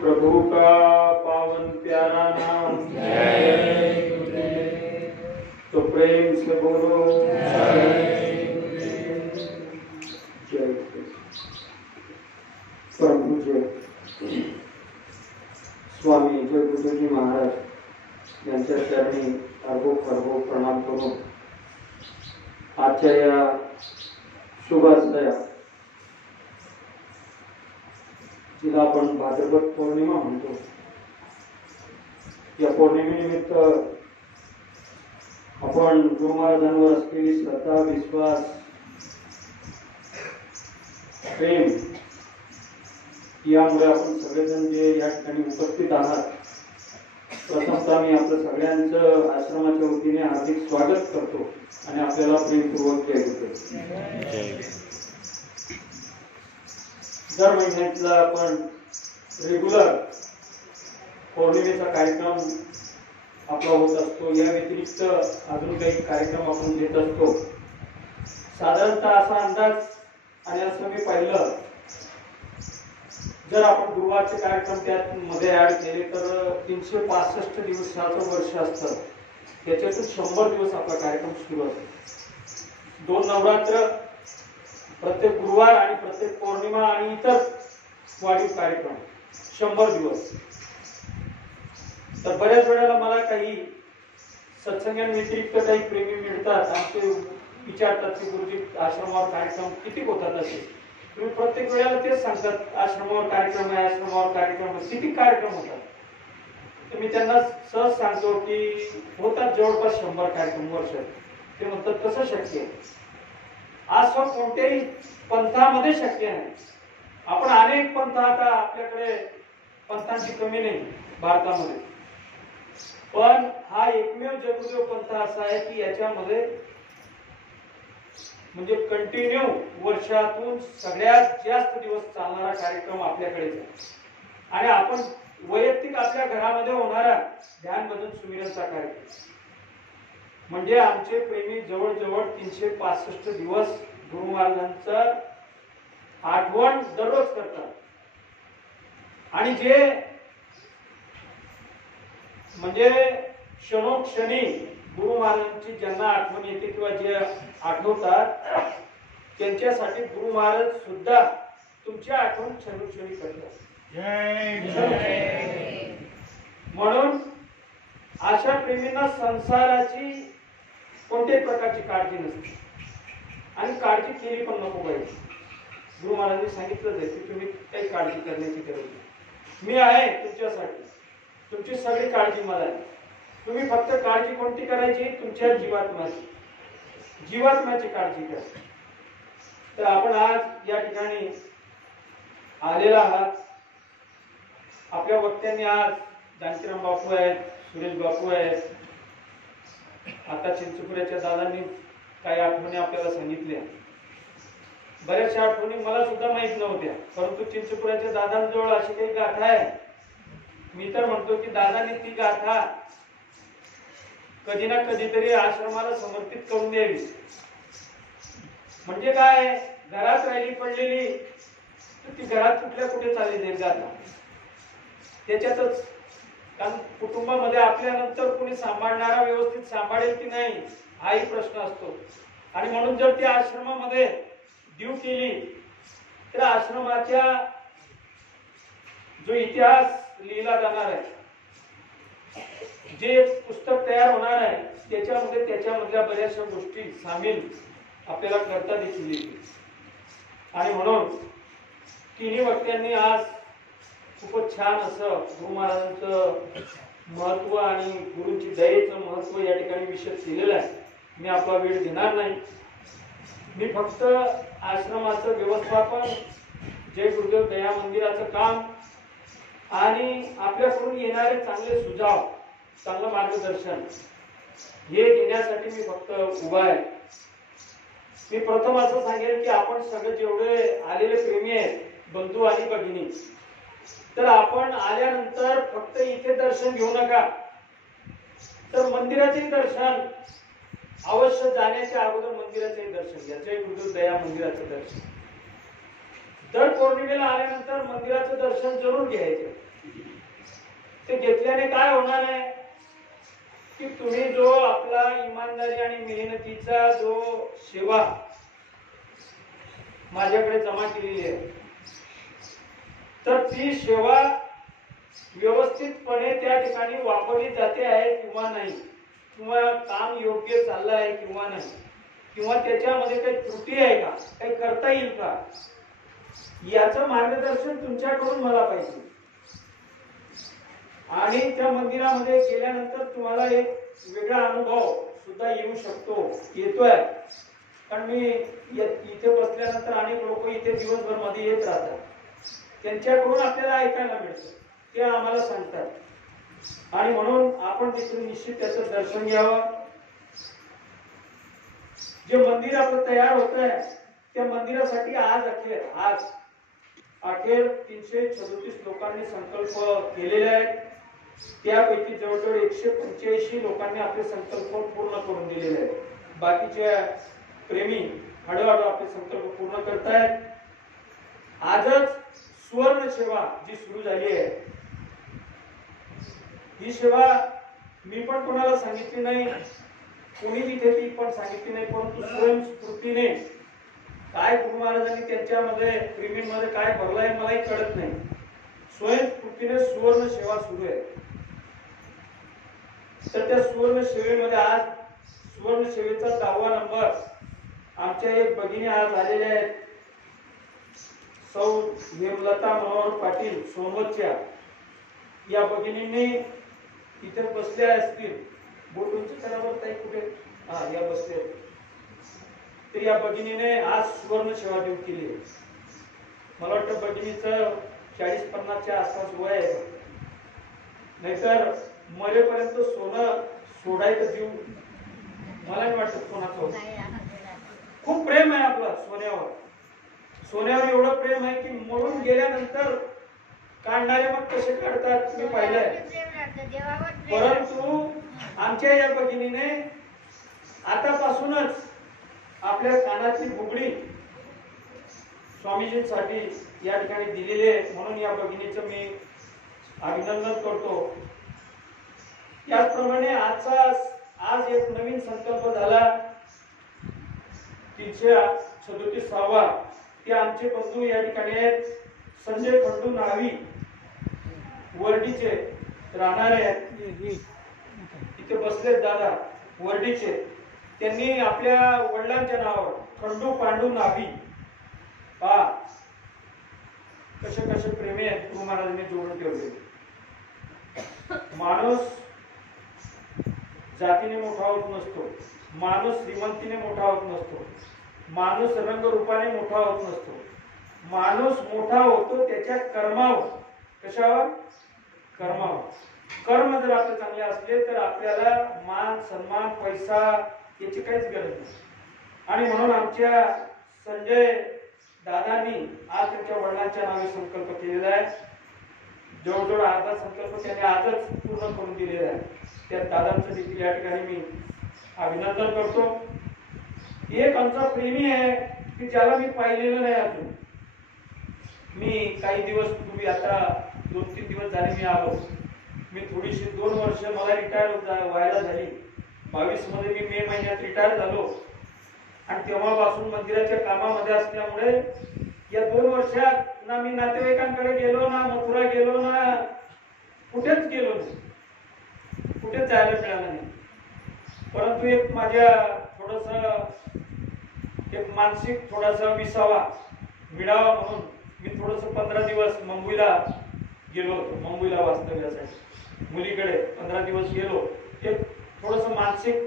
प्रभु का पावन प्यारा नाम जय गुरुदेव। तो प्रेम से बोलो जय गुरुदेव। जय परम पूज्य स्वामी जय गुरुजी महाराज यांच्या चरणी अर्घो खर्घो प्रणाम करून आजच्या या शुभाशया जिला आपण भाद्रपद पौर्णिमा म्हणतो, या पौर्णिमेनिमित्त आपण गुरु महाराजांवर असलेली श्रद्धा, विश्वास, प्रेम यामुळे आपण सगळेजण जे या ठिकाणी उपस्थित आहात, प्रथमतः मी आपलं सगळ्यांचं आश्रमाच्या वतीने हार्दिक स्वागत करतो आणि आपल्याला प्रेमपूर्वक जय गुरुदेव। दर महिन्यातला आपण रेग्युलर पौर्णिमेचा कार्यक्रम आपला होत असतो। या व्यतिरिक्त अजून काही कार्यक्रम आपण घेत असतो। साधारणतः असा अंदाज आणि असं मी पाहिलं, जर आपण गुरुवारचे कार्यक्रम त्यात मध्ये ऍड केले तर 365 दिवसाचं वर्ष असतं, त्याच्यातून 100 दिवस आपला कार्यक्रम सुरू असतो। 2 नवरात्र, प्रत्येक गुरुवार आणि प्रत्येक पौर्णिमा आणि इतर वाढीव कार्यक्रम 100 दिवस। तर बऱ्याच वेळेला मला काही सत्संगांव्यतिरिक्त काही प्रेमी मिळतात आणि ते विचारतात की गुरुजी आश्रमावर कार्यक्रम किती होतात असे। तुम्ही प्रत्येक वेळेला तेच सांगतात, आश्रमावर कार्यक्रम आहे, आश्रमावर कार्यक्रम आहे, किती कार्यक्रम होतात? तर मी त्यांना सहज सांगतो की होतात जवळपास 100 कार्यक्रम वर्षात। ते म्हणतात कसं शक्य आहे? आज कोणत्याही पंथामध्ये शक्य नाही। आपण अनेक पंथ, आता आपल्याकडे पंथांची कमी नाही भारतामध्ये, पण हा एकमेव जगदेव पंथ असा आहे की याच्यामध्ये म्हणजे कंटिन्यू वर्षातून सगळ्यात जास्त दिवस चालणारा कार्यक्रम आपल्याकडे आहे। आणि आपण वैयक्तिक आपल्या घरामध्ये होणारा ध्यान भजन सुमिरनचा कार्यक्रम म्हणजे आमचे प्रेमी जवळजवळ 365 दिवस गुरु महाराजांचं आठवण दररोज करतात। आणि जे म्हणजे क्षणोक्षणी गुरु महाराजांची ज्यांना आठवण येते किंवा जे आठवतात त्यांच्यासाठी गुरु महाराज सुद्धा तुमची आठवण क्षणोक्षणी करतात। म्हणून अशा प्रेमींना संसाराची कोणत्याही प्रकारची काळजी नसते आणि काळजी केली पण नको पाहिजे। गुरु महाराजांनी सांगितलंच आहे की तुम्ही काही काळजी करण्याची गरज नाही, मी आहे तुमच्यासाठी, तुमची सगळी काळजी मला आहे। तुम्ही फक्त काळजी कोणती करायची? तुमच्या जीवात्म्याची काळजी करा। तर आपण आज या ठिकाणी आलेला आहात। आपल्या वक्त्यांनी आज जानकीराम बापू आहेत, सुरेश बापू आहेत, आता चिंचपुऱ्याच्या दादांनी काही आठवणी आपल्याला सांगितल्या। बऱ्याचशा आठवणी मला सुद्धा माहित नव्हत्या, परंतु चिंचपुऱ्याच्या दादांजवळ अशी काही गाथा आहे, मी तर म्हणतो की दादांनी ती गाथा कधी ना कधीतरी आश्रमाला समर्पित करून द्यावी। म्हणजे काय, घरात राहिली पडलेली तर ती घरात कुठल्या कुठे चालली जाईल गाथा, त्याच्यातच। कारण कुटुंबामध्ये आपल्यानंतर कोणी सांभाळणारा व्यवस्थित सांभाळेल की नाही हाही प्रश्न असतो। आणि म्हणून जर ती आश्रमामध्ये देऊ केली तर आश्रमाच्या जो इतिहास लिहिला जाणार आहे, जे पुस्तक तयार होणार आहे, त्याच्यामधल्या बऱ्याचशा गोष्टी सामील आपल्याला करता देखील येतील। आणि म्हणून तिन्ही वक्त्यांनी आज खूपच छान असं गुरु महाराजांचं महत्व आणि गुरुंची दयेचं महत्व या ठिकाणी विषय केलेलं आहे। मी आपला वेळ घेणार नाही, मी फक्त आश्रमाचं व्यवस्थापन, जय गुरुदेव दया मंदिराचं काम आणि आपल्याकडून येणारे चांगले सुझाव, चांगलं मार्गदर्शन हे देण्यासाठी मी फक्त उभा आहे। मी प्रथम असं सांगेल की आपण सगळे जेवढे आलेले प्रेमी आहेत, बंधू आणि भगिनी, तर आपण आल्यानंतर फक्त इथे दर्शन घेऊ नका, तर मंदिराचे दर्शन अवश्य, जाण्याच्या अगोदर मंदिराचे दर्शन घ्या। जय गुरुदेव दया मंदिराचं दर्शन दर पौर्णिमेला आल्यानंतर मंदिराचं दर्शन जरूर घ्यायचं। ते घेतल्याने काय होणार आहे की तुम्ही जो आपला इमानदारी आणि मेहनतीचा जो सेवा माझ्याकडे जमा केलेली आहे, तर ती सेवा व्यवस्थितपणे त्या ठिकाणी वापरली जाते आहे किंवा नाही, किंवा काम योग्य चाललं आहे किंवा नाही, किंवा त्याच्यामध्ये काही त्रुटी आहे का, काही करता येईल का, याचं मार्गदर्शन तुमच्याकडून मला पाहिजे. आणि त्या मंदिरामध्ये गेल्यानंतर तुम्हाला एक वेगळा अनुभव सुद्धा येऊ शकतो, येतोय. कारण मी इथे बसल्यानंतर अनेक लोक इथे दिवसभर मध्ये येत राहतात, त्यांच्याकडून आपल्याला ऐकायला मिळतं, ते आम्हाला सांगतात. आणि म्हणून आपण तिकडे निश्चित त्याचं दर्शन घ्यावं. जे मंदिर आपलं तयार होत आहे त्या मंदिरासाठी आज अखेर 337 लोकांनी संकल्प केलेले आहेत. त्यापैकी जवळजवळ 185 लोकांनी आपले संकल्प पूर्ण करून दिलेले आहेत. बाकीच्या प्रेमी हळूहळू आपले संकल्प पूर्ण करतायत. आजच सुवर्ण सेवा जी सुरू झाली आहे, ही सेवा मी पण कोणाला सांगितली नाही, कोणी तिथे ती पण सांगितली नाही, परंतु स्वयंस्फूर्तीने काय गुरु महाराजांनी त्यांच्यामध्ये प्रेमींमध्ये काय भरलंय मलाही कळत नाही. स्वयंस्फूर्तीने सुवर्ण सेवा सुरू आहे. तर त्या सुवर्ण सेवेमध्ये आज सुवर्ण सेवेचा 10वा नंबर आमच्या एक भगिनी आज आलेल्या आहेत, सौ हेमलता मनोहर पाटील सोमवतच्या. या भगिनींनी इथे बसल्या असतील, बोटूंच्या करावर ताई कुठे, हा या बसले. तर या भगिनीने आज सुवर्ण सेवा देऊ केली. मला वाटतं भगिनीचं 40-50च्या आसपास वय आहे, नाहीतर मरेपर्यंत सोनं सोडायचं जीव मला नाही वाटत कोणाचं. खूप प्रेम आहे आपलं सोन्यावर. सोन्यावर एवढं प्रेम आहे की मरून गेल्यानंतर काढणारे मग कसे काढतात मी पाहिलंय. परंतु आमच्या या भगिनीने आतापासूनच आपल्या कानाची बुगडी स्वामीजींसाठी या ठिकाणी दिलेली आहे. म्हणून या भगिनीचं मी अभिनंदन करतो. त्याचप्रमाणे आज एक नवीन संकल्प झाला 337वा. ते आमचे बंधू या ठिकाणी आहेत, संजय खंडू नावी वर्डीचे राहणारे आहेत, इथे बसले दादा वर्डीचे. त्यांनी आपल्या वडिलांच्या नावावर खंडू पांडू नावी पहा कसे कसे प्रेमी आहेत गुरु महाराजांनी जोडून ठेवले. माणूस जातीने मोठा होत नसतो, माणूस श्रीमंतीने मोठा होत नसतो, माणूस रंगरूपाने मोठा होत नसतो. माणूस मोठा होतो त्याच्या कर्मावर. कशावर? कर्मावर. कर्म जर आपले चांगले असले तर आपल्याला मान सन्मान पैसा याची काहीच गरज नाही. आणि म्हणून आमच्या संजय दादांनी आज त्यांच्या वडिलांच्या नावे संकल्प केलेला आहे. जवळजवळ अर्धा संकल्प त्यांनी आजच पूर्ण करून दिलेला आहे. त्या दादांचं देखील या ठिकाणी मी अभिनंदन करतो. एक आमचा प्रेमी आहे की ज्याला मी पाहिलेलं नाही अजून. मी काही दिवस पूर्वी, आता 2-3 दिवस झाले मी आलो. मी थोडीशी 2 वर्ष मला रिटायर व्हायला झाली. 22 मध्ये मी मे महिन्यात रिटायर झालो. आणि तेव्हापासून मंदिराच्या कामामध्ये असल्यामुळे या 2 वर्षात ना मी नातेवाईकांकडे गेलो, ना मथुरा गेलो, ना कुठेच गेलो नाही, कुठेच जायला मिळालं नाही. परंतु एक माझ्या एक मानसिक थोडासा विसावा मिळावा म्हणून मी थोडस 15 दिवस मुंबईला गेलो होतो. मुंबईला वास्तव्यासाठी मुलीकडे 15 दिवस गेलो. एक थोडस मानसिक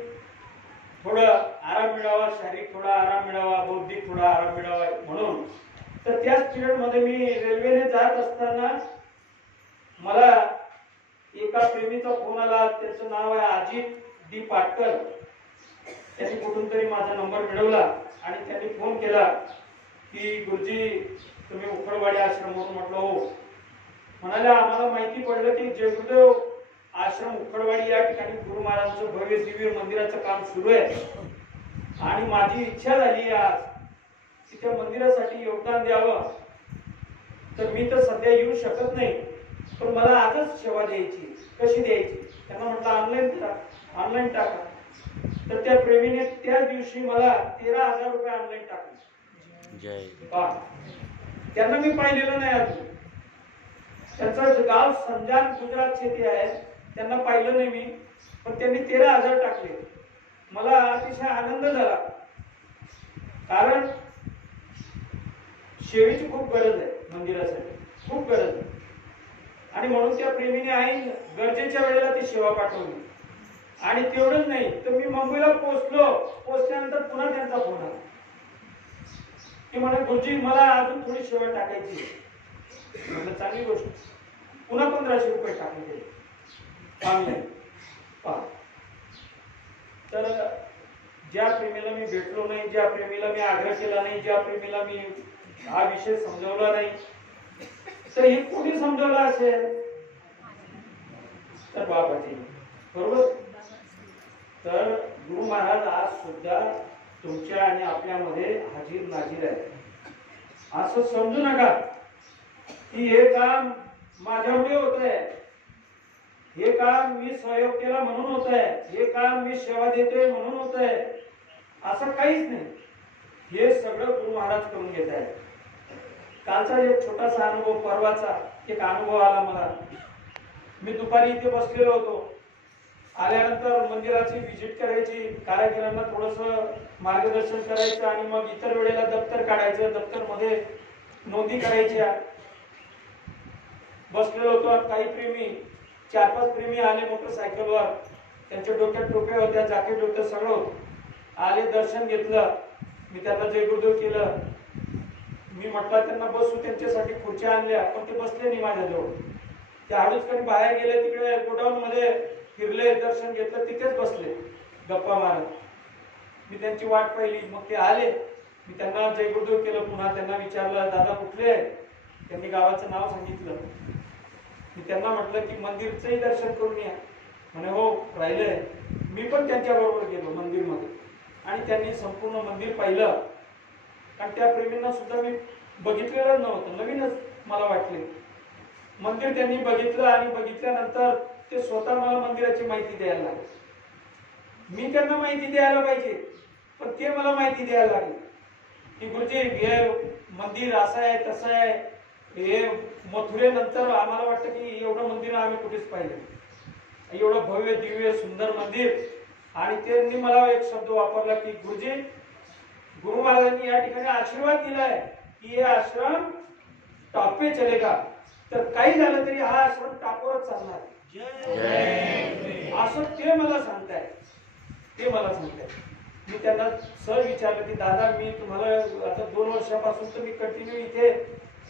थोडं आराम मिळावा, शारीरिक थोडा आराम मिळावा, बौद्धिक थोडा आराम मिळावा म्हणून. तर त्याच पिरियड मध्ये मी रेल्वेने जात असताना मला एका प्रेमीचा फोन आला. त्याचं नाव आहे अजित डी पाटकर. त्यांनी कुठून तरी माझा नंबर मिळवला आणि त्यांनी फोन केला की गुरुजी तुम्ही उखळवाडी आश्रमवरून. म्हटलं हो. म्हणाले आम्हाला माहिती पडलं की जगदेव आश्रम उखळवाडी या ठिकाणी गुरु महाराजांचं भव्य दिव्य मंदिराचं काम सुरू आहे आणि माझी इच्छा झाली आज की त्या मंदिरासाठी योगदान द्यावं. तर मी तर सध्या येऊ शकत नाही, पण मला आजच सेवा द्यायची. कशी द्यायची? त्यांना म्हटलं ऑनलाईन करा, ऑनलाईन टाका. तर त्या प्रेमीने त्याच दिवशी मला 13,000 रुपये ऑनलाईन टाकले. जय त्यांना मी पाहिलेलं नाही अजून. त्यांचं गाव संजान गुजरात शेती आहे. त्यांना पाहिलं नाही मी, पण त्यांनी 13,000 टाकले. मला अतिशय आनंद झाला, कारण सेवेची खूप गरज आहे मंदिरासाठी, खूप गरज आहे. आणि म्हणून त्या प्रेमीने आई गरजेच्या वेळेला ती सेवा पाठवली. आणि तेवढंच नाही तर मी मुंबईला पोहोचल्यानंतर पुन्हा त्यांचा फोन आला. ते म्हणे गुरुजी मला अजून थोडी सेवा टाकायची. म्हटलं चांगली गोष्ट. पुन्हा 1500 रुपये टाकले ऑनलाईन. तर ज्या प्रेमीला मी भेटलो नाही, ज्या प्रेमीला मी आग्रह केला नाही, ज्या प्रेमीला मी हा विषय समजवला नाही, तर हे कोणी समजवलं असेल? तर बाबाजी, बरोबर. तर गुरु महाराज आज सुद्धा तुमच्या आणि आपल्यामध्ये हाजीर नाजीर आहे. असं समजू नका की हे काम माझ्यामुळे होत आहे, हे काम मी सहयोग केला म्हणून होत आहे, हे काम मी सेवा देतोय म्हणून होत आहे. असं काहीच नाही. हे सगळं गुरु महाराज करून घेत आहेत. कालचा एक छोटासा अनुभव, परवाचा एक अनुभव आला मला. मी दुपारी इथे बसलेलो होतो. आल्यानंतर मंदिराची व्हिजिट करायची, कारागिरांना थोडंसं मार्गदर्शन करायचं आणि मग इतर वेळेला दप्तर काढायचं, दप्तर मध्ये नोंदी करायच्या. बसलेलो होतो. काही प्रेमी, 4-5 प्रेमी आले मोटरसायकलवर. त्यांच्या डोक्यात टोप्या होत्या, जॅकेट होतं, सगळं आले. दर्शन घेतलं. मी त्यांना जय गुरुदेव केलं. मी म्हटलं त्यांना बसू, त्यांच्यासाठी खुर्च्या आणल्या, पण ते बसले नाही माझ्याजवळ. ते हळूच कधी बाहेर गेले, तिकडे गोडाऊन मध्ये फिरले, दर्शन घेतलं, तिथेच बसले गप्पा मारत. मी त्यांची वाट पाहिली. मग ते आले. मी त्यांना जय गुरुदेव केलं. पुन्हा त्यांना विचारलं दादा कुठले आहे? त्यांनी गावाचं नाव सांगितलं. मी त्यांना म्हटलं की मंदिरचंही दर्शन करून या. म्हणे हो राहिलंय. मी पण त्यांच्या बरोबर गेलो मंदिरमध्ये आणि त्यांनी संपूर्ण मंदिर पाहिलं. आणि त्या प्रेमींना सुद्धा मी बघितलेलं नव्हतं, नवीनच मला वाटले. मंदिर त्यांनी बघितलं आणि बघितल्यानंतर ते स्वतः मला मंदिराची माहिती द्यायला लागले. मी त्यांना माहिती द्यायला पाहिजे, पण ते मला माहिती द्यायला लागले की गुरुजी हे मंदिर असं आहे तसं आहे. हे मथुरेनंतर आम्हाला वाटतं की एवढं मंदिर आम्ही कुठेच पाहिलं, एवढं भव्य दिव्य सुंदर मंदिर. आणि त्यांनी मला एक शब्द वापरला की गुरुजी, गुरु महाराजांनी या ठिकाणी आशीर्वाद दिलाय की हे आश्रम टॉप पे चलेगा. तर काही झालं तरी हा आश्रम टॉपवरच चालणार. असं ते मला सांगताय, ते मला सांगताय. मी त्यांना सहज विचारलं की दादा मी तुम्हाला आता 2 वर्षापासून तर मी कंटिन्यू इथे,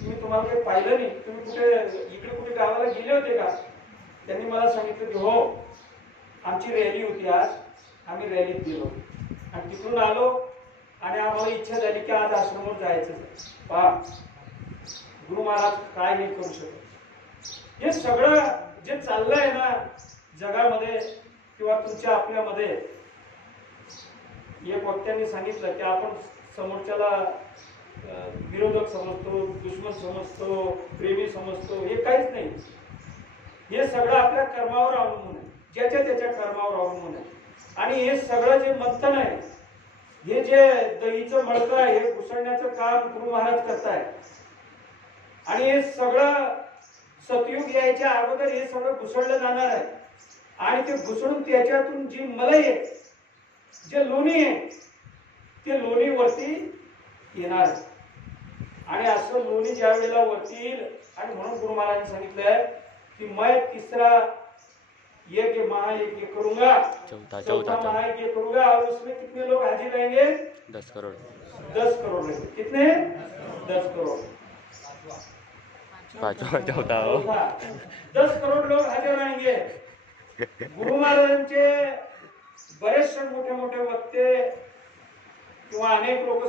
मी तुम्हाला काही पाहिलं नाही, तुम्ही कुठे इकडे कुठे गावाला गेले होते का? त्यांनी मला सांगितलं की हो आमची रॅली होती आज, आम्ही रॅलीत गेलो आणि तिकडून आलो आणि आम्हाला इच्छा झाली की आज आश्रमावर जायचं. पहा गुरु महाराज काय नाही करू शकत. हे सगळं जे चाललंय ना जगामध्ये किंवा तुमच्या आपल्यामध्ये, एक वक्त्यांनी सांगितलं की आपण समोरच्याला विरोधक समजतो, दुश्मन समजतो, प्रेमी समजतो. हे काहीच नाही. हे सगळं आपल्या कर्मावर अवलंबून आहे, ज्याच्या त्याच्या कर्मावर अवलंबून आहे. आणि हे सगळं जे मंथन आहे, हे जे दहीचं मळकं आहे, हे घुसळण्याचं काम गुरु महाराज करताय. आणि हे सगळं सतयुग यायच्या अगोदर हे सगळं घुसळलं जाणार आहे. आणि ते घुसळून त्याच्यातून जी मलई आहे, जे लोणी आहे, ते लोणी वरती येणार. आणि असं लोणी ज्या वेळेला वरती येईल, आणि म्हणून गुरु महाराजांनी सांगितलंय कि मैं तीसरा ये महायज्ञ करूंगा, चौथा महायज्ञ करूंगा. और उसमें कितने लोग हाजिर रहेंगे? 10 करोड़ 10 करोड़ रहेंगे. कितने? 10 करोड़. 10 करोड़ लोग हाजिर रहेंगे. गुरु महाराजांचे बरेचसे मोठे मोठे वक्ते किंवा अनेक लोक